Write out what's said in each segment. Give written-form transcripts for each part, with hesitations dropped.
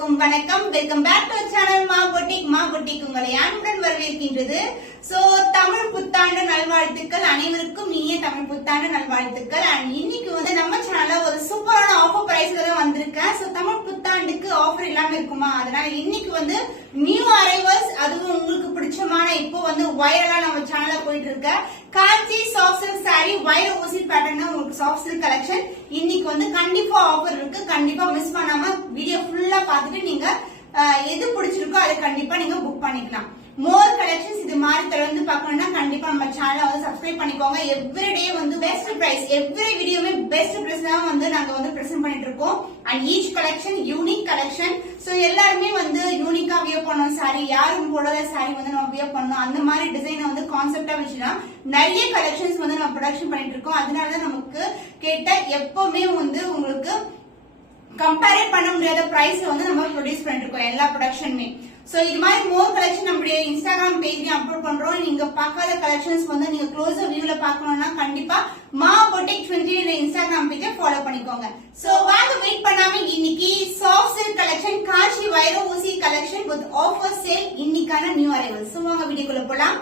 அனைவருக்கும் வணக்கம். Welcome back to channel மா பொட்டிக் உங்களை அன்புடன் வரவேற்கின்றது. சோ தமிழ் புத்தாண்டு நல்வாழ்த்துக்கள். அனைவருக்கும் இனிய தமிழ் புத்தாண்டு நல்வாழ்த்துக்கள். அண்ட் இன்னைக்கு வந்து நம்ம சேனல்ல ஒரு சூப்பரான ஆஃபர் பிரைஸ்ல தான் வந்திருக்கேன். சோ தமிழ் புத்தாண்டுக்கு ஆஃபர் இல்லாம இருக்குமா? அதனால இன்னைக்கு வந்து நியூ அரைவல்ஸ், அதுவும் உங்களுக்கு பிடிச்சமான இப்போ வந்து வைரலா நம்ம சேனல்ல போயிட்டு இருக்க காஞ்சி சாஃப்ட் சில்க் சாரி வைர ஊசி பேட்டர்ன் உங்களுக்கு சாஃப்ட் சில்க் கலெக்ஷன் இன்னைக்கு வந்து கண்டிப்பா ஆஃபர் இருக்கு. கண்டிப்பா மிஸ் பண்ணாம வீடியோ ஃபுல்லா பார்த்துட்டு நீங்க எது பிடிச்சிருக்கோ அதை கண்டிப்பா நீங்க புக் பண்ணிக்கலாம். மோர் கலெக்ஷன்ஸ் இது மாதிரி தொடர்ந்து பார்க்கணும்னா கண்டிப்பா நம்ம சேனலை வந்து சப்ஸ்கிரைப் பண்ணிக்கோங்க. எவ்ரிடே வந்து பெஸ்ட் பிரைஸ், எவ்ரி வீடியோமே பெஸ்ட் பிரைஸ் தான் வந்து நாங்க வந்து பிரசன்ட் பண்ணிட்டு இருக்கோம். And each collection unique collection. So எல்லாருமே வந்து யூனிக்கா வியர் பண்ணணும். சாரி யாரும் போடாத சாரி வந்து நம்ம வியர் பண்ணணும், அந்த மாதிரி டிசைனை வந்து கான்செப்டா வச்சுதான் நிறைய கலெக்ஷன்ஸ் வந்து நம்ம ப்ரொடக்ஷன் பண்ணிட்டு இருக்கோம். அதனாலதான் நமக்கு கேட்ட எப்பவுமே வந்து உங்களுக்கு கம்பேர் பண்ண முடியாத பிரைஸ்ல வந்து நம்ம ப்ரொடியூஸ் பண்ணிட்டு இருக்கோம் எல்லா ப்ரொடக்ஷனுமே. சோ இது மாதிரி மோர் கலெக்ஷன் நம்மளுடைய இன்ஸ்டாகிராம் பேஜ்லயும் அப்லோட் பண்றோம். நீங்க பார்க்காத கலெக்ஷன்ஸ் வந்து நீங்க க்ளோஸர் வியூல பார்க்கணும்னா கண்டிப்பா மா பொட்டிக் 20 இன்ஸ்டாகிராம் பேஜை ஃபாலோ பண்ணிக்கோங்க. சோ வாங்க வெயிட் பண்ணாம இன்னைக்கு சாஃப்ட் சில்க் கலெக்ஷன் காஞ்சி வைர ஊசி கலெக்ஷன் வித் ஆஃபர் சேல் இன்னைக்கான நியூ அரைவல்ஸ். சோ வாங்க வீடியோக்குள்ள போலாம்.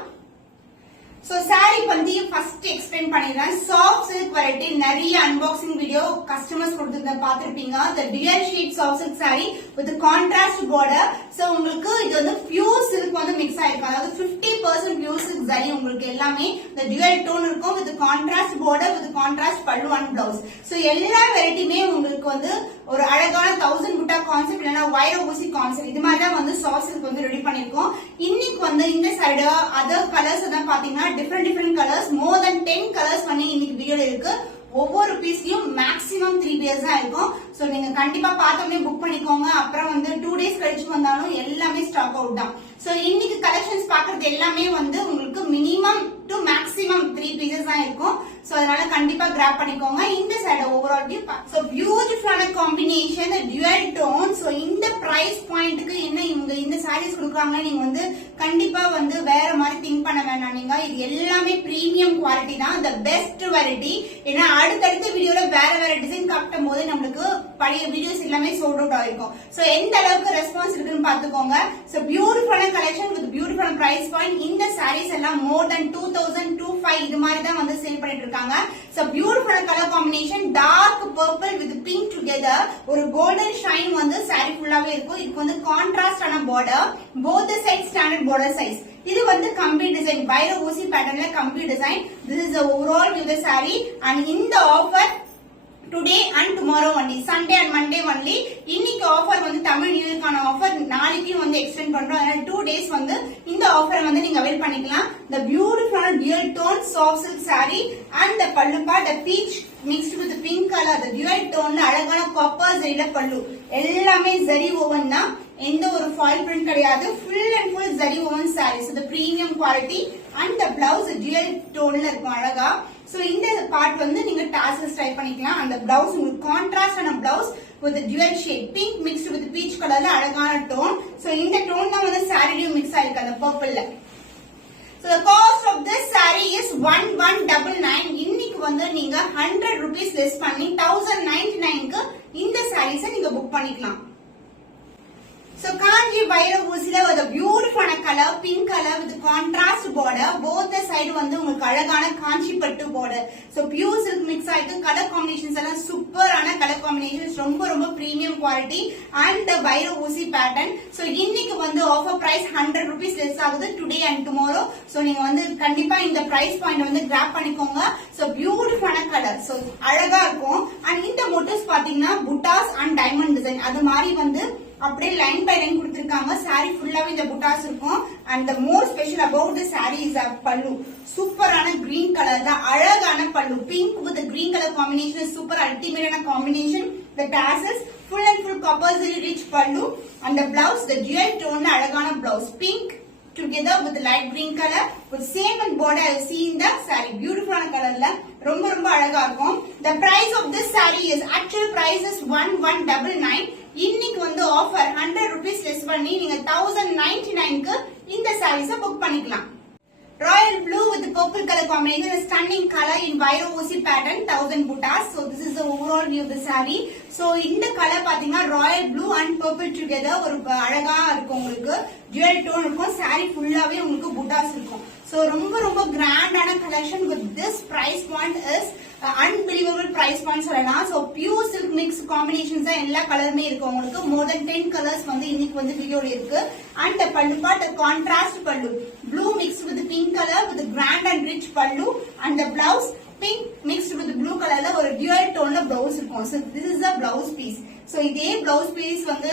சோ சாரி பத்தி ஃபர்ஸ்ட் எக்ஸ்பிளைன் பண்ணிடுறேன். சாஃப்ட் சில்க் வெரைட்டி நிறைய அன்பாக்சிங் வீடியோ கஸ்டமர்ஸ் கொடுத்துருந்த பாத்திருப்பீங்க. இந்த dual sheet soft silk sari with contrast border. So உங்களுக்கு இது வந்து பியூர் சில்க் வந்து மிக்ஸ் ஆயிருக்கும். அதாவது 50% பியூர் சில்க் சாரி உங்களுக்கு எல்லாமே இந்த டியூயல் டோன் இருக்கும் with contrast border with contrast பல்லு அண்ட் பிளவுஸ். சோ எல்லா வெரைட்டியுமே உங்களுக்கு வந்து ஒரு அழகான 1000 புட்டா கான்செப்ட் இல்லைன்னா வைர ஊசி கான்செப்ட் இது மாதிரி தான் வந்து சாஃப்ட் சில்க் வந்து ரெடி பண்ணிருக்கோம். இன்னைக்கு வந்து இந்த சைடு அதர் கலர்ஸ் தான் பாத்தீங்கன்னா டிஃபரெண்ட் கலர்ஸ், மோர் தென் 10 கலர்ஸ் பண்ணி இன்னைக்கு வீடியோல இருக்கு. ஒவ்வொரு பீஸ்லயும் மேக்ஸிமம் 3 பேர்ஸ் தான் இருக்கும். சோ நீங்க கண்டிப்பா பார்த்தோமே புக் பண்ணிக்கோங்க. அப்புறம் வந்து 2 டேஸ் கழிச்சு வந்தாலும் எல்லாமே ஸ்டாக் அவுட் தான். சோ இன்னைக்கு கலெக்ஷன்ஸ் பாக்குறது எல்லாமே வந்து உங்களுக்கு மினிமம் டு மேக்ஸிமம் 3 பீசஸ் தான் இருக்கும். சோ அதனால கண்டிப்பா கிராப் பண்ணிக்கோங்க. இந்த சைடு ஓவரால் வியூ. சோ பியூட்டிஃபுல்லான காம்பினேஷன் டியூயல் டோன். சோ இந்த பிரைஸ் பாயிண்ட்க்கு என்ன இவங்க இந்த சாரீஸ் கொடுக்குறாங்க நீங்க வந்து கண்டிப்பா வந்து வேற மாதிரி திங்க் பண்ண வேண்டாம். நீங்க இது எல்லாமே பிரீமியம் குவாலிட்டி தான், தி பெஸ்ட் வெரைட்டி. ஏன்னா அடுத்தடுத்த வீடியோல வேற டிசைன் காட்டும் போது நம்மளுக்கு பழைய வீடியோஸ் எல்லாமே சோல்ட் அவுட் ஆயிருக்கும். சோ எந்த அளவுக்கு ரெஸ்பான்ஸ் இருக்குன்னு பாத்துக்கோங்க. சோ பியூட்டிஃபுல்லான collection with beautiful price point. இந்த சாரீஸ் எல்லாம் மோர் தென் 2000-25 இது மாதிரி தான் வந்து சேல் பண்ணிட்டு இருக்காங்க. So beautiful colour combination dark purple with pink together. ஒரு கோல்டன் ஷைன் வந்து சாரி ஃபுல்லாவே இருக்கும். இதுக்கு வந்து கான்ட்ராஸ்டான border, both side standard border size. இது வந்து கம்பி டிசைன், வைர ஊசி பேட்டர்ன்ல கம்பி design. This is the overall view the sari. And இந்த offer today and tomorrow only, Sunday and Monday only. இன்னைக்கு ஆஃபர் வந்து தமிழ் நியூ இயர்க்கான ஆஃபர் நாளைக்கும் வந்து எக்ஸ்டெண்ட் பண்றோம். அதனால 2 டேஸ் வந்து இந்த ஆஃபர் வந்து நீங்க அவைல் பண்ணிக்கலாம். the beautiful dual tone soft silk saree and the pallu part the peach mixed with the pink color. the dual tone அழகான copper zari pallu எல்லாமே zari woven தான், எந்த ஒரு foil print கிடையாது. full and full zari woven saree. so the premium quality and the blouse dual tone ல இருக்கும் அழகா. So இந்த பார்ட் வந்து நீங்க டாசல்ஸ் ட்ரை பண்ணிக்கலாம். அந்த பிளவுஸ் உங்களுக்கு கான்ட்ராஸ்ட் ஆன blouse with the dual shade pink mixed with peach கலர்ல அழகான டோன். சோ இந்த டோன் தான் வந்து சாரிலயும் மிக்ஸ் ஆயிருக்கு அந்த பர்பிள்ல. So the cost of this saree is 1199. இன்னைக்கு வந்து நீங்க 100 rupees less பண்ணி 1099க்கு இந்த sarees நீங்க புக் பண்ணிக்கலாம். So காஞ்சி வைர ஊசில ஒரு பியூட்டிஃபுல்லான colour pink colour with contrast border. Both side வந்து உங்களுக்கு அழகான காஞ்சி பட்டு border. So pure silk mix ஆயிட்டு கலர் காம்பினேஷன்ஸ் எல்லாம் சூப்பரான கலர் காம்பினேஷன்ஸ், ரொம்ப பிரீமியம் குவாலிட்டி அண்ட் வைர ஊசி பேட்டர்ன். சோ இன்னைக்கு வந்து ஆஃபர் பிரைஸ் 100 rupees லெஸ் ஆகுது டுடே அண்ட் டுமாரோ. சோ நீங்க வந்து கண்டிப்பா இந்த பிரைஸ் பாயிண்ட் வந்து கிராப் பண்ணிக்கோங்க. சோ பியூட்டிஃபுல்லான கலர், சோ அழகா இருக்கும். அண்ட் இந்த மோட்டிவ்ஸ் பாத்தீங்கன்னா புட்டாஸ் அண்ட் டைமண்ட் டிசைன் அது மாதிரி வந்து அப்படியே லைன் பை லைன் கொடுத்திருக்காங்க. சாரி ஃபுல்லாவே இந்த புட்டாஸ் இருக்கும். And the more special about the saree is பல்லு. சூப்பரான கிரீன் கலர் தான், அழகான pallu. Pink with green colour combination super அல்டிமேட்டான combination. the tassels full and full copper zari rich pallu and the blouse the dual tone அழகான blouse pink together with the light green color with same and border I see in the saree. beautiful கலர்ல ரொம்ப அழகா இருக்கும். the price of this saree is actual price is 1199. இன்னைக்கு வந்து offer 100 rupees less பண்ணி நீங்க 1099க்கு இந்த சாரீஸ புக் பண்ணிக்கலாம். Royal blue with purple color combination, a stunning color in Vairo Usi pattern, 1000 buttas. So this is the overall view of the saree. So இந்த color பாத்தீங்கன்னா royal blue and purple together ஒரு அழகா இருக்கும் உங்களுக்கு. Dual tone இருக்கும். saree ஃபுல்லாவே உங்களுக்கு buttas இருக்கும். So ரொம்ப ரொம்ப கிராண்டான collection with this price point is unbelievable price point சொல்லலாம். So pure silk mix combinations தான் எல்லா கலருமே இருக்கு உங்களுக்கு. More than 10 colors வந்து இன்னைக்கு வந்து வீடியோல இருக்கு. And the pallu part a contrast pallu. Blue mixed with pink color with grand and rich pallu, and the blouse pink mixed with blue color la ஒரு dual tone la blouse இருக்கும். So this is the blouse piece. So இதே blouse piece வந்து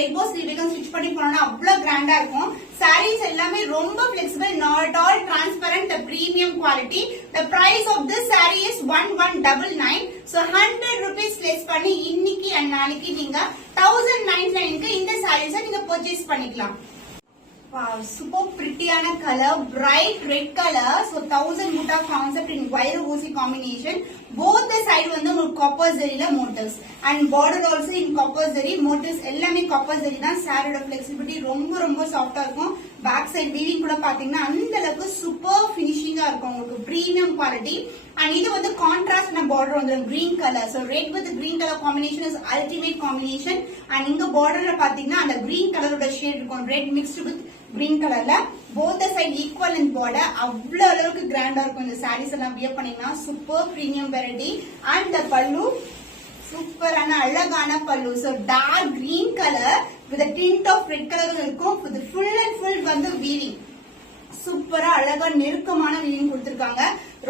elbow sleeve stitch பண்ணி போனா அவ்வளவு கிராண்டா இருக்கும். sarees எல்லாமே ரொம்ப flexible, not all transparent, the premium quality. The price of this saree is 1199. So 100 rupees less பண்ணி இன்னைக்கு and நாளைக்கு நீங்க 1099 க்கு இந்த sarees நீங்க purchase பண்ணிக்கலாம். Wow, super prettyயான color, bright red color. So 1000 butta concept in wire woolsy combination. Both the side வந்து உங்களுக்கு copper zari la motifs and border also in copper zari motifs எல்லாமே copper zari தான். saree ஓட flexibility ரொம்ப ரொம்ப சாஃப்ட்டா இருக்கும். Back side weaving கூட பாத்தீங்கன்னா அந்த அளவுக்கு சூப்பர் ஃபினிஷிங்கா இருக்கும் உங்களுக்கு, பிரீமியம் குவாலிட்டி. அண்ட் இது வந்து கான்ட்ராஸ்ட் பார்டர் வந்து green color. so red with green color combination is ultimate combination. and இங்க borderல பாத்தீங்கன்னா அந்த green கலரோட ஷேட் இருக்கும், red mixed with green கலர்ல. both the side equal in border, அவ்வளவு அளவுக்கு கிராண்டா இருக்கும். இந்த sarees எல்லாம் வியர் பண்ணீங்கன்னா super premium variety. and the pallu சூப்பரான அழகான பல்லு. so dark green color with a tint of red color இருக்கும். with full and full வந்து weaving, சூப்பரா அழகா நெருக்கமான வீவிங் கொடுத்திருக்காங்க.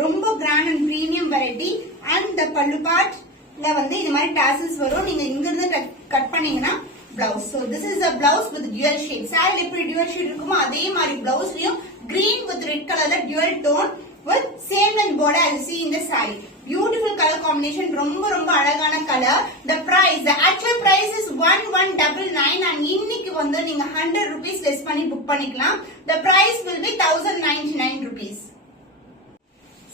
ரொம்ப grand and premium variety. and the பல்லு பார்ட்ல வந்து இந்த மாதிரி டாசல்ஸ் வரும். நீங்க இங்க இருந்து கட் பண்ணீங்கன்னா blouse. so this is a blouse with dual shade. saree எப்படி dual shade இருக்குமோ அதே மாதிரி blouseலயும் green with red colorல dual tone with same line border as you see in the saree. Beautiful color combination, ரொம்ப ரொம்ப அழகான colour. the price, the actual price is 1199 and இன்னைக்கு வந்து நீங்க 100 rupees less பண்ணி புக் பண்ணிக்கலாம். the price will be 1099 rupees.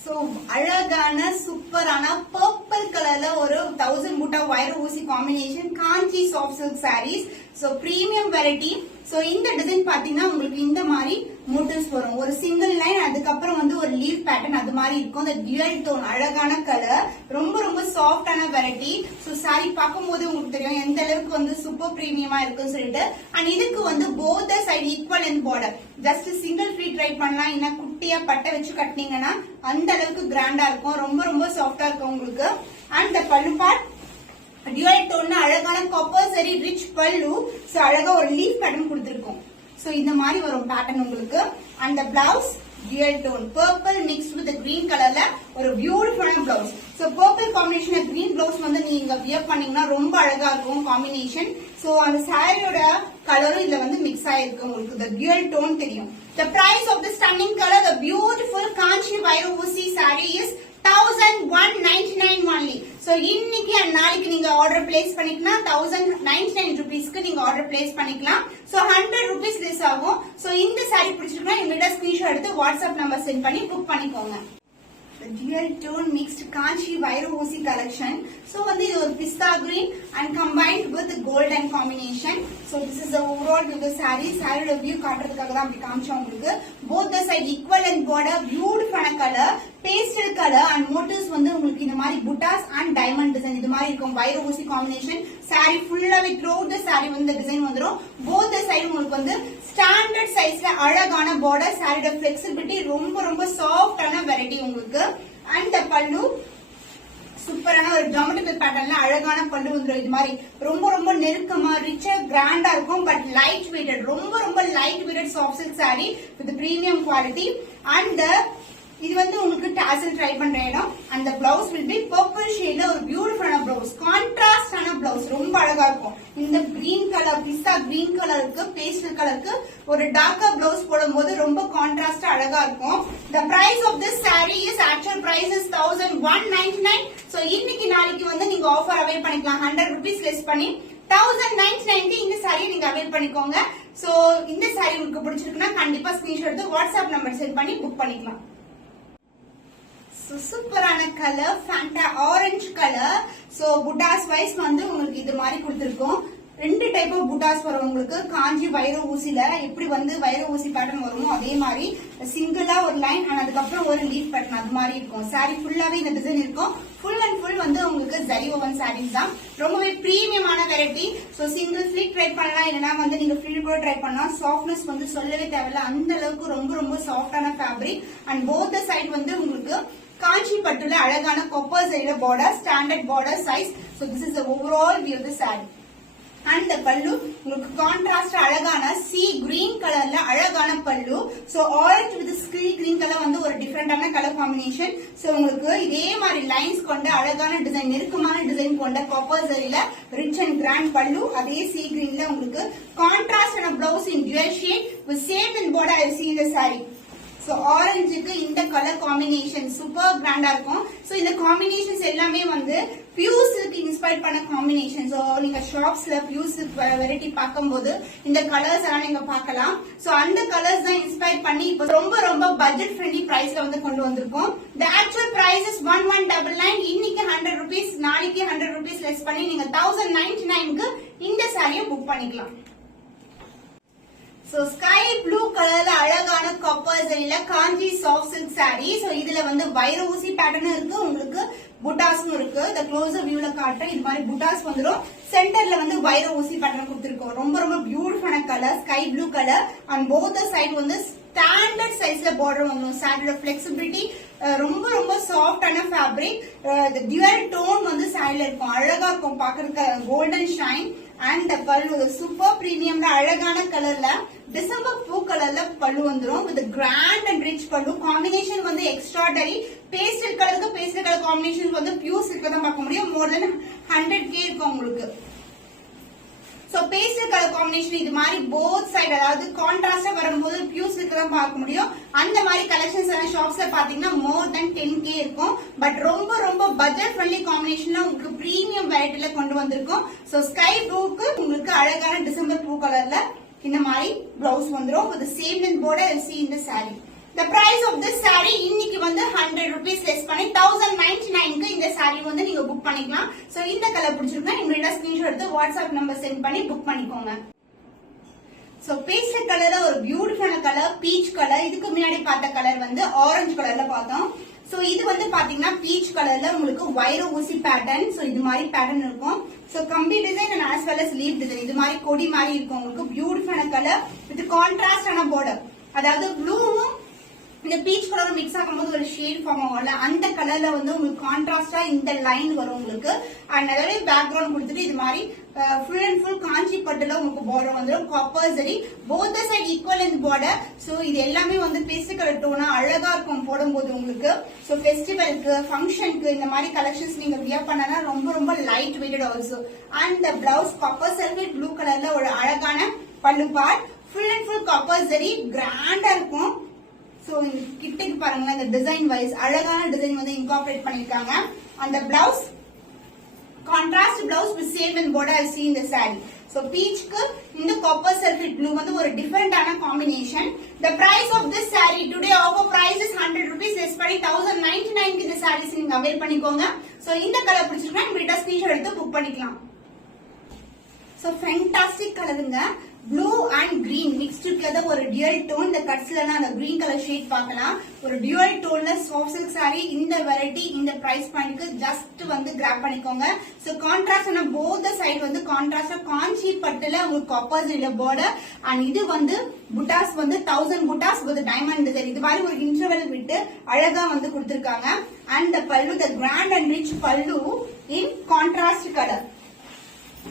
so அழகான சூப்பரான பர்பிள் கலர்ல ஒரு 1000 butta wire ஊசி combination Kanchi soft silk sarees. so premium variety. so இந்த டிசைன் பாத்தீங்கன்னா உங்களுக்கு இந்த மாதிரி மோட்டிவ்ஸ் வரும், ஒரு சிங்கிள் லைன், அதுக்கப்புறம் வந்து ஒரு லீவ் பேட்டர்ன் அது மாதிரி இருக்கும். இந்த டியூல் டோன் அழகான கலர், ரொம்ப ரொம்ப சாஃப்டான வெரைட்டி. சோ சாரி பார்க்கும்போது உங்களுக்கு தெரியும் எந்த அளவுக்கு வந்து சூப்பர் பிரீமியமா இருக்குன்னு சொல்லிட்டு. அண்ட் இதுக்கு வந்து both the side equal and border, just single free try பண்ணலாம். இல்ல குட்டியா பட்டை வச்சு கட்டினீங்கன்னா அந்த அளவுக்கு கிராண்டா இருக்கும், ரொம்ப ரொம்ப சாஃப்டா இருக்கும் உங்களுக்கு. அண்ட் த பல்லு பார்ட் டியூல் டோன் அழகான காப்பர் சரி ரிச் பல்லு. சோ அழகா ஒரு லீஃப் பேட்டர்ன் கொடுத்திருக்கும். சோ இந்த மாதிரி வரும் பேட்டர்ன் உங்களுக்கு. and the blouse dual tone purple mixed with the green கலர்ல ஒரு பியூட்டிஃபுல்லான blouse. so purple combination green blouse வந்து நீங்க வியர் பண்ணீங்கன்னா ரொம்ப அழகா இருக்கும் காம்பினேஷன். சோ அந்த சாரியோட கலரும் இதுல வந்து மிக்ஸ் ஆயிருக்கு உங்களுக்கு, the dual tone தெரியும். the price of the stunning color, the beautiful kanchi vairo usi saree is 1199 only. so இன்னைக்கு and நாளைக்கு நீங்க ஆர்டர் பிளேஸ் பண்ணிக்கலாம். 1099 rupeesக்கு நீங்க ஆர்டர் பிளேஸ் பண்ணிக்கலாம். so 100 rupees less ஆகும். so இந்த சாரி பிடிச்சிருக்கா இமிடியா ஸ்கிரீன்ஷாட் எடுத்து வாட்ஸ்அப் நம்பர் சென்ட் பண்ணி புக் பண்ணிக்கோங்க. dual tone mixed kanchi vairo usi collection. so வந்து இது ஒரு pista green and combined with golden combination. so this is the overall view of the saree. saree ஓட view காட்டுறதுக்காக தான் அப்படி காமிச்சோம் உங்களுக்கு. both the side equal and border, beautiful color, pastel color and motifs வந்து உங்களுக்கு இந்த மாதிரி buttas and diamond design இது மாதிரி இருக்கும். vairo usi combination saree ஃபுல்லாவே throughout the saree வந்து இந்த டிசைன் வந்துரும். both the side உங்களுக்கு வந்து ஸ்டாண்டர்ட் சைஸ்ல அழகான border, saree ஓட flexibility ரொம்ப ரொம்ப சாஃப்டான வெரைட்டி உங்களுக்கு. and the pallu சூப்பரான ஒரு ஜாமெட்ரிக்கல் பேட்டர்ன்ல அழகான பல்லு வந்துரும். இது மாதிரி ரொம்ப ரொம்ப நெருக்கமா ரிச்சா கிராண்டா இருக்கும். பட் லைட் வெயிட்டட், ரொம்ப ரொம்ப light weighted soft silk sari with premium quality. And இது வந்து உங்களுக்கு டாசல் ட்ரை பண்ற இடம். அந்த பிளவுஸ் வில் பி பர்பிள் ஷேட்ல ஒரு பியூட்டிஃபுல்லான பிளவுஸ், கான்ட்ராஸ்டான பிளவுஸ், ரொம்ப அழகா இருக்கும். இந்த கிரீன் கலர் பிஸ்தா கிரீன் கலருக்கு பேஸ்டல் கலருக்கு ஒரு டார்க்கர் பிளவுஸ் போடும்போது ரொம்ப கான்ட்ராஸ்டா அழகா இருக்கும். the price of this saree is actual price is 1199. so இன்னைக்கு நாளைக்கு வந்து நீங்க ஆஃபர் அவைல் பண்ணிக்கலாம். 100 rupees less பண்ணி 1099 இந்த saree நீங்க அவைல் பண்ணிக்கோங்க. so இந்த saree உங்களுக்கு பிடிச்சிருக்குன்னா கண்டிப்பா ஸ்கிரீன்ஷாட் எடுத்து வாட்ஸ்அப் நம்பர் சென்ட் பண்ணி புக் பண்ணிக்கலாம். சூப்பரான colour Fanta orange colour. So புட்டாஸ் வைஸ் வந்து உங்களுக்கு இது மாதிரி கொடுத்திருக்கோம். ரெண்டு டைப் ஆஃப் புட்டாஸ் வரும் உங்களுக்கு. காஞ்சி வைர ஊசில எப்படி வந்து வைர ஊசி பேட்டர்ன் வருமோ அதே மாதிரி சிங்கிளா ஒரு லைன் அண்ட் அதுக்கப்புறம் ஒரு லீஃப் பேட்டர்ன் அது மாதிரி இருக்கும். சாரி ஃபுல்லாவே இந்த டிசைன் இருக்கும். ஃபுல் அண்ட் ஃபுல் வந்து உங்களுக்கு ஜரி ஓவன் சாரீஸ் தான். ரொம்பவே பிரீமியமான variety. So single flick try பண்ணலாம், இல்லைன்னா வந்து நீங்க ஃபில் கூட ட்ரை பண்ணலாம். சாஃப்ட்னஸ் வந்து சொல்லவே தேவையில்ல, அந்த அளவுக்கு ரொம்ப ரொம்ப சாஃப்டான ஃபேப்ரிக். அண்ட் போத் சைட் வந்து உங்களுக்கு காஞ்சி பட்டுல அழகான கொப்பர் சைடுல border, standard border size. So this is the overall view of the sari. And the pallu உங்களுக்கு கான்ட்ராஸ்ட் அழகான சி கிரீன் கலர்ல அழகான பல்லு. So orange with ski green colour வந்து ஒரு டிஃபரெண்டான கலர் காம்பினேஷன். சோ உங்களுக்கு இதே மாதிரி லைன்ஸ் கொண்ட அழகான டிசைன், நெருக்கமான டிசைன் கொண்ட காப்பர் சரியில ரிச் அண்ட் கிராண்ட் பல்லு. அதே சி கிரீன்ல உங்களுக்கு கான்ட்ராஸ்டான blouse in dual shade with same in border I see the saree. So ஆரஞ்சுக்கு இந்த கலர் காம்பினேஷன் சூப்பர் கிராண்டா இருக்கும். சோ இந்த காம்பினேஷன்ஸ் எல்லாமே வந்து பியூர் சில்க் இன்ஸ்பயர் பண்ண காம்பினேஷன். சோ நீங்க ஷாப்ஸ்ல பியூர் சில்க் வெரைட்டி பார்க்கும்போது இந்த கலர்ஸ் எல்லாம் நீங்க பார்க்கலாம். சோ அந்த கலர்ஸ் தான் இன்ஸ்பயர் பண்ணி இப்போ ரொம்ப ரொம்ப பட்ஜெட் ஃப்ரெண்ட்லி பிரைஸ்ல வந்து கொண்டு வந்திருக்கோம். The actual price is 1199. இன்னைக்கு 100 rupees, நாளைக்கு 100 rupees லெஸ் பண்ணி நீங்க 1099க்கு இந்த சாரியை புக் பண்ணிக்கலாம். சோ ஸ்கை ப்ளூ கலர்ல அழகான காப்பர் சரியில காஞ்சி சாஃப்ட் சில்க் சாரி. சோ இதுல வந்து வைர ஊசி பேட்டர்னும் இருக்கு, உங்களுக்கு புட்டாஸும் இருக்கு. இந்த க்ளோஸர் வியூல காட்டுறேன். இது மாதிரி புட்டாஸ் வந்துடும். சென்டர்ல வந்து வைர ஊசி பேட்டர்ன் கொடுத்திருக்கோம். ரொம்ப ரொம்ப பியூட்டிஃபுல்லான colour sky blue colour. And both side வந்து ஸ்டாண்டர்ட் சைஸ்ல பார்டர் வந்துடும். சாரியோட பிளெக்சிபிலிட்டி ரொம்ப ரொம்ப சாஃப்டான ஃபேப்ரிக். டியூவல் டோன் வந்து சாரில இருக்கும், அழகா இருக்கும் பாக்குறதுக்கு, கோல்டன் ஷைன். அண்ட் பல்லு சூப்பர் பிரீமியம்ல அழகான கலர்ல டிசம்பர் பூ கலர்ல பல்லு வந்துடும் வித் கிராண்ட் அண்ட் ரிச் பல்லு. காம்பினேஷன் வந்து எக்ஸ்ட்ராடரி. பேஸ்டல் கலருக்கு பேஸ்டல் கலர் காம்பினேஷன் வந்து பியூர் சில்க் தான் பார்க்க முடியும். மோர் தென் 100K இருக்கும் உங்களுக்கு. சோ பேஸ்டல் கலர் காம்பினேஷன் இது மாதிரி போத் சைடு, அதாவது கான்ட்ராஸ்டா வரும்போது பியூர் சில்க் தான் பார்க்க முடியும். அந்த மாதிரி கலெக்ஷன்ஸ் எல்லாம் ஷாப்ஸ்ல பாத்தீங்கன்னா மோர் தென் 10K இருக்கும். பட் ரொம்ப ரொம்ப பட்ஜெட் ஃப்ரெண்ட்லி காம்பினேஷன்ல உங்களுக்கு பிரீமியம் வெரைட்டில கொண்டு வந்திருக்கும். சோ ஸ்கை ப்ளூக்கு உங்களுக்கு அழகான டிசம்பர் பூ கலர்ல இந்த மாதிரி பிளவுஸ் வந்துரும் with the same length border you see in the saree. The price of this saree இன்னைக்கு வந்து 100 rupees லெஸ் பண்ணி 1099க்கு இந்த saree வந்து நீங்க புக் பண்ணிக்கலாம். சோ இந்த கலர் பிடிச்சிருக்கா எங்களோட ஸ்கிரீன்ஷாட் எடுத்து வாட்ஸ்அப் நம்பர் சென்ட் பண்ணி புக் பண்ணிக்கோங்க. சோ பேஸ்டல் கலர்ல ஒரு பியூட்டிஃபுல்லான கலர் பீச் கலர். இதுக்கு முன்னாடி பார்த்த கலர் வந்து ஆரஞ்சு கலர்ல பார்த்தோம். சோ இது வந்து பாத்தீங்கன்னா பீச் கலர்ல உங்களுக்கு வைர ஊசி பேட்டர்ன். சோ இது மாதிரி பேட்டர்ன் இருக்கும். சோ கம்பி design and as well as leaf design இது மாதிரி கொடி மாதிரி இருக்கும். உங்களுக்கு பியூட்டிஃபுல்லான கலர் வித் கான்ட்ராஸ்டான பார்டர், அதாவது ப்ளூவும் இந்த பீச் கலர் மிக்ஸ் ஆகும்போது ஒரு ஷேட் ஃபார்ம் ஆகும்ல, அந்த கலர்ல வந்து உங்களுக்கு கான்ட்ராஸ்டா இந்த லைன் வரும் உங்களுக்கு. அண்ட் அதோட பேக்ரவுண்ட் கொடுத்துட்டு இது மாதிரி ஃபுல் அண்ட் ஃபுல் காஞ்சி பட்டுல உங்களுக்கு பார்டர் வந்துடும். காப்பர் சரி போத் சைடு ஈக்குவல் இந்த பார்டர். சோ இது எல்லாமே வந்து பேஸ்டல் கலர் டோனா அழகா இருக்கும் போடும்போது உங்களுக்கு. சோ ஃபெஸ்டிவலுக்கு ஃபங்க்ஷனுக்கு இந்த மாதிரி கலெக்ஷன்ஸ் நீங்க வியர் பண்ணனா ரொம்ப ரொம்ப light weighted also. And the blouse copper zari blue கலர்ல ஒரு அழகான pallu part. Full and full copper zari கிராண்டா இருக்கும். சோ கிட்டக்கு பாருங்க, இந்த டிசைன் வைஸ் அழகான டிசைன் வந்து இன்கார்பரேட் பண்ணிருக்காங்க. அந்த blouse contrast blouse with same in border I see in the saree. So பீச்க்கு இந்த காப்பர் சல்ஃபேட் ப்ளூ வந்து ஒரு டிஃபரெண்டான combination. The price of this saree today offer price is 100 rupees less பண்ணி 1099க்கு இந்த sarees நீங்க அவேல் பண்ணிக்கோங்க. சோ இந்த கலர் பிடிச்சிருக்கா எங்ககிட்ட ஸ்கிரீன்ஷாட் எடுத்து புக் பண்ணிக்கலாம். சோ ஃபேண்டாஸ்டிக் கலருங்க. Blue and green mixed together ஒரு டியூவல் டோன். இந்த கட்ஸ்ல அந்த கிரீன் கலர் ஷேட் பார்க்கலாம். ஒரு டியூவல் டோன்ல சாஃப்ட் சில்க் சாரி. இந்த வெரைட்டி இந்த பிரைஸ் பாயிண்ட்க்கு ஜஸ்ட் வந்து கிராப் பண்ணிக்கோங்க. சோ கான்ட்ராஸ்ட் போத் சைடு வந்து கான்ட்ராஸ்டா காஞ்சி பட்டுல உங்களுக்கு ஆப்போசிட்ல பார்டர். அண்ட் இது வந்து புட்டாஸ் வந்து 1000 புட்டாஸ் வித் டைமண்ட் டிசைன் இது மாதிரி ஒரு இன்டர்வல் விட்டு அழகா வந்து கொடுத்திருக்காங்க. அண்ட் பல்லு த கிராண்ட் அண்ட் ரிச் பல்லு இன் கான்ட்ராஸ்ட் கலர்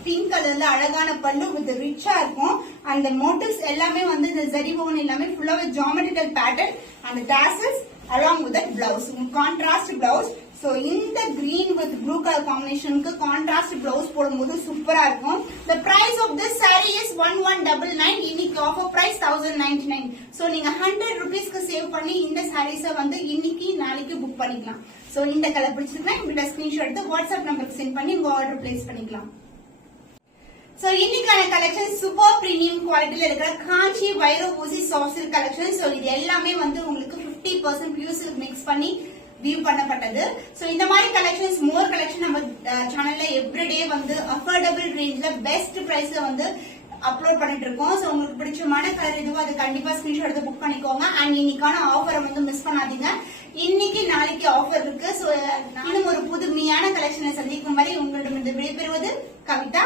பிங்க் கலர்ல அழகான பல்லு வித் ரிச்சா இருக்கும். அந்த மோட்டிவ்ஸ் எல்லாமே வந்து இந்த ஜரி ஓன் எல்லாமே ஃபுல்லாவே ஜியோமெட்ரிக்கல் பேட்டர்ன். அந்த tassels along with that blouse contrast blouse. So இந்த green with blue color combinationக்கு contrast blouse போடும்போது சூப்பரா இருக்கும். The price of this saree is 1199. இன்னைக்கு offer price 1099. So நீங்க 100 rupeesக்கு சேவ் பண்ணி இந்த sarees வந்து இன்னைக்கு நாளைக்கு புக் பண்ணிக்கலாம். So இந்த கலர் பிடிச்சிருந்தா இந்த ஸ்கிரீன்ஷாட் எடுத்து வாட்ஸ்அப் நம்பருக்கு சென்ட் பண்ணி உங்க ஆர்டர் பிளேஸ் பண்ணிக்கலாம். சோ இன்னைக்கான கலெக்ஷன் சூப்பர் பிரீமியம் குவாலிட்டில இருக்கிற காஞ்சி வைர ஊசி சாஃப்ட் சில்க் கலெக்ஷன். சோ இது எல்லாமே வந்து உங்களுக்கு 50% பியூர் சில்க் மிக்ஸ் பண்ணி வியூ பண்ணப்பட்டது. சோ இந்த மாதிரி கலெக்ஷன்ஸ் மோர் கலெக்ஷன் நம்ம சேனல்ல எவ்ரிடே வந்து அஃபோர்டபிள் ரேஞ்ச்ல பெஸ்ட் பிரைஸ்ல வந்து அப்லோட் பண்ணிட்டு இருக்கோம். சோ உங்களுக்கு பிடிச்சமான கலர் இதுவோ அது கண்டிப்பா ஸ்கிரீன்ஷாட் எடுத்து புக் பண்ணிக்கோங்க. அண்ட் இன்னைக்கான ஆஃபரை வந்து மிஸ் பண்ணாதீங்க. இன்னைக்கு நாளைக்கு ஆஃபர் இருக்கு. சோ இன்னும் ஒரு புதுமையான கலெக்ஷனை சந்திக்கும் வரை உங்களிடம் விடைபெறுவது கவிதா.